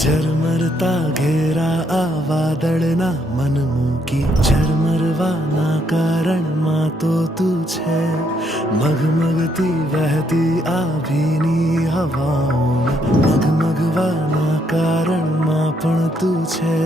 ઝરમરતા ઘેરા આ વાદળના મન મૂકી ઝરમરવાના કારણમાં તો તું છે. મગમગતી વહેતી આ ભીની હવાઓમાં મગમગવાના કારણમાં પણ તું છે.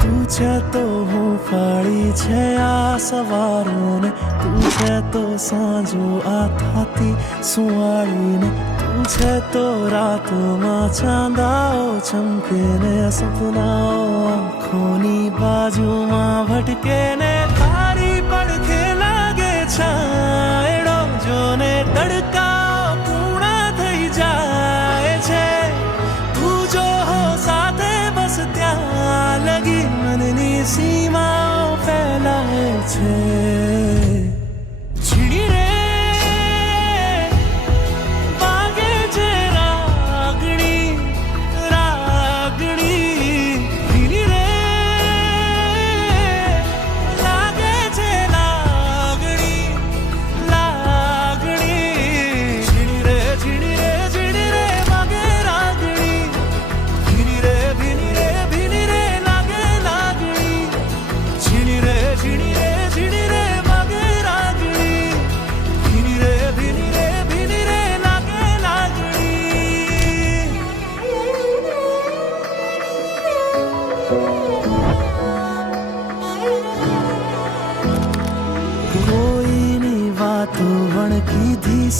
તું છે તો હું ફાળી છે આ સવારોને, તું છે તો સાંજો આ થાતી સુવાળીને, તું છે તો રાતોમાં ચાંદાઓ ચમકે ને સપનાઓ આંખોની બાજુમાં ભટકે ને તારી પડખે લાગે છાંયડો જોને તડકાઓ પૂર્ણ થઈ જાય છે. તું જો હો સાથે બસ ત્યાં લગી મનની સીમાઓ ફેલાય છે. છીણી રે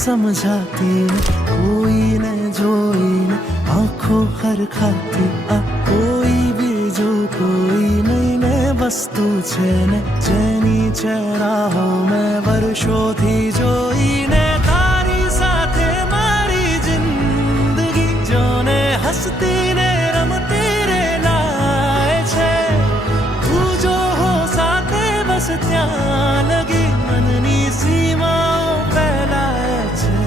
समझाती कोઈને જોઈને આંખો હરખાતી આ કોઈ બીજો કોઈ નહીં ને વસ્તુ છે ને જેની ચહેરાઓ મેં વર્ષોથી જોઈને તારી સાથે મારી જિંદગી જોને હસતી ને રમતી રે લાય છે. તું જો હો સાથે બસ ત્યાં લગી મનની સીમાઓ ફેલાય છે.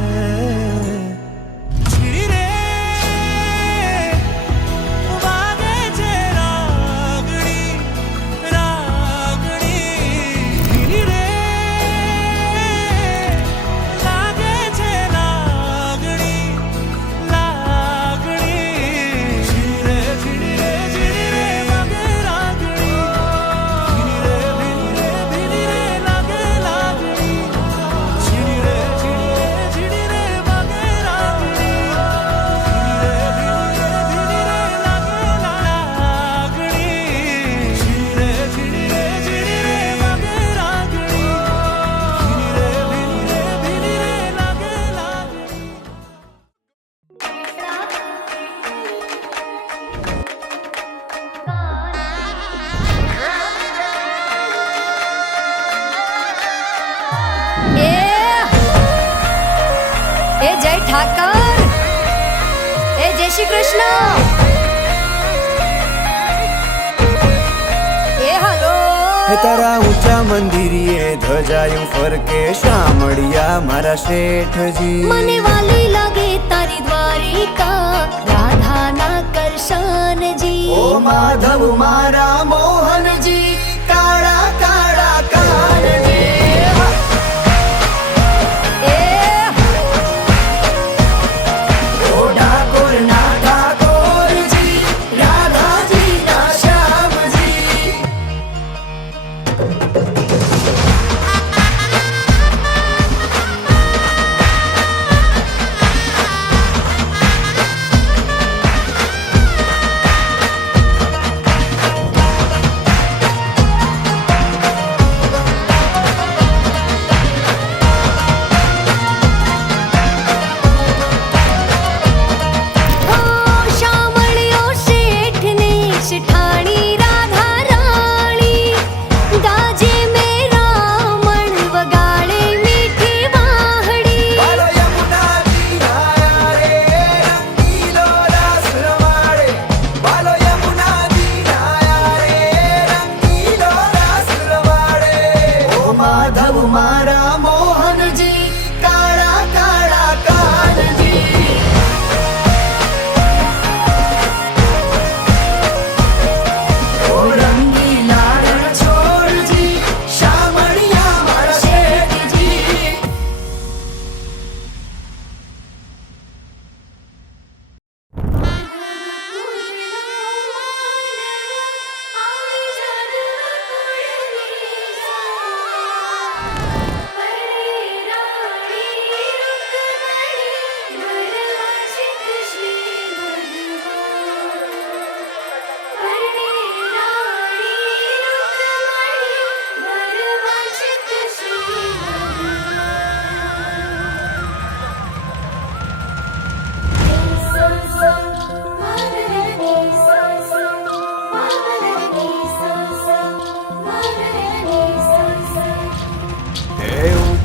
ઠાકર એ જય શ્રી કૃષ્ણ એ હાલો તારા ઊંચા મંદિરીએ ધજાયું ફરકે શામળિયા મારા શેઠજી. મને વાલી લાગે તારી દ્વારિકા રાધાના કરશનજી. ઓ માધવ મારા મોહનજી કાળા કાળા કાનજી.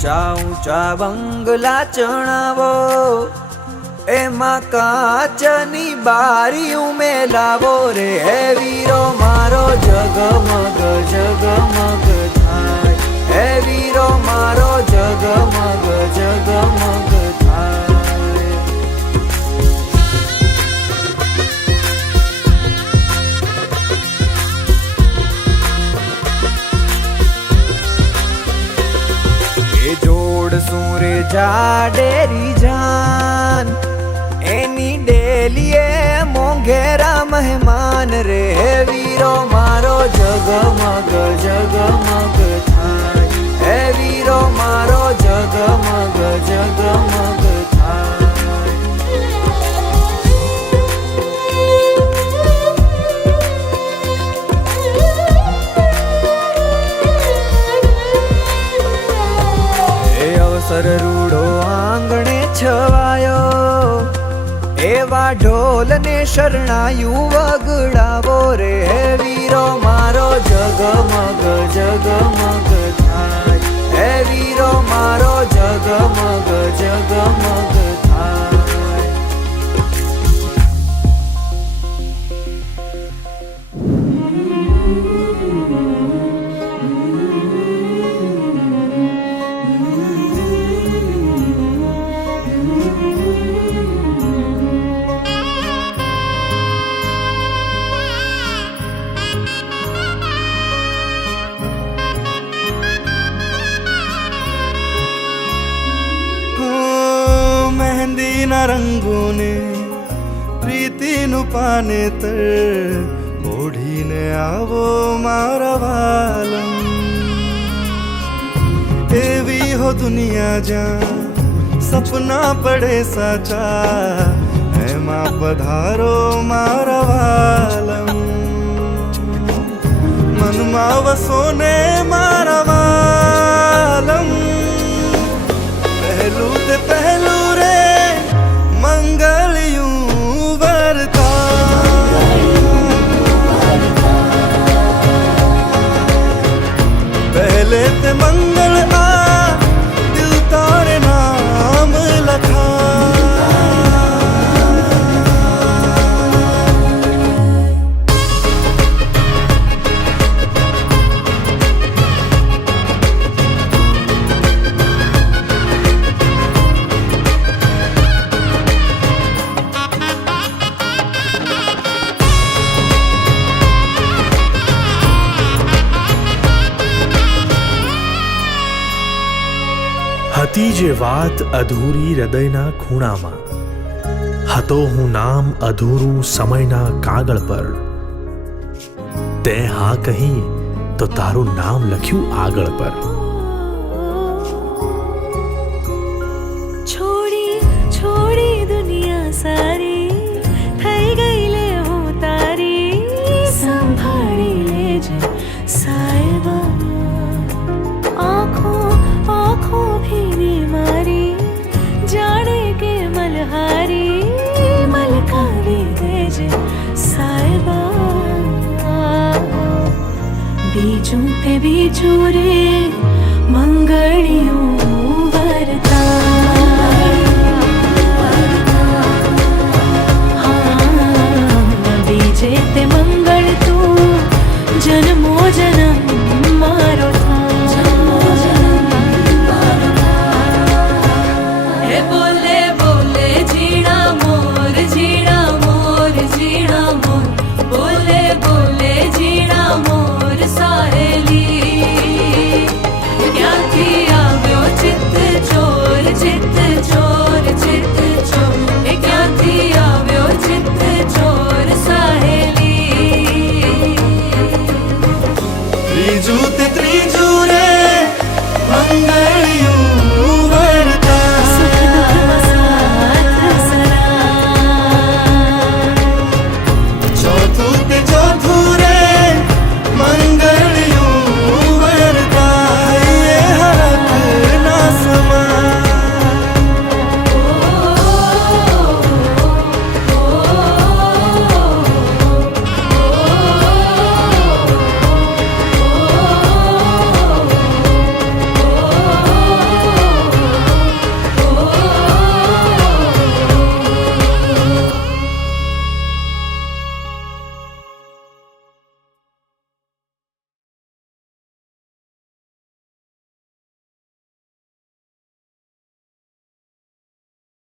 ઊંચા ઊંચા બંગલા ચણાવો, એમાં કાચની બારી ઉમેલાવો રે. હે વીરો મારો જગમગ જગમગ થાય, હે વીરો મારો જગમગ જગમગ થાય. એ જોડશું રે જાડેરી જાન, એની ડેલીએ મોંઘેરા મહેમાન રે. હે વીરો મારો જગમગ જગમગ થાય, હે વીરો મારો જગમગ જગમગ થાય. એ અવસર રૂડો આંગણે છવાયો, એવા ઢોલ ને શરણાયું વગડાવો રે. હે વીરો મારો જગમગ જગમગ થાય, હે વીરો મારો જગમગ જગમગ થાય. મહેંદીના રંગોને પ્રીતિનું પાનેતર ઓઢીને આવો મારા વાલમ. એવી હો દુનિયા જ્યાં સપના પડે સાચા, એમાં પધારો મારા વાલમ. મનમાં વસો ને મારા વાલમ, પહેલું તે પહેલું રે મંગળિયું વરતા. પહેલે તે મંગળ આ દિલ તારે નામ લખા. હતી જે વાત અધૂરી હૃદયના ખૂણામાં, હતો હું નામ અધૂરું સમયના કાગળ પર. તે હા કહી તો તારું નામ લખ્યું આગળ પર. છોડી છોડી દુનિયા સારી થઈ ગઈ લે હું તારી, સંભાળી લેજે સાહેબા. આંખો આંખો ભીની મારી જાણે કે મલહારી, મલકાવી દેજે સાહેબા. બીજું તે બીજું રે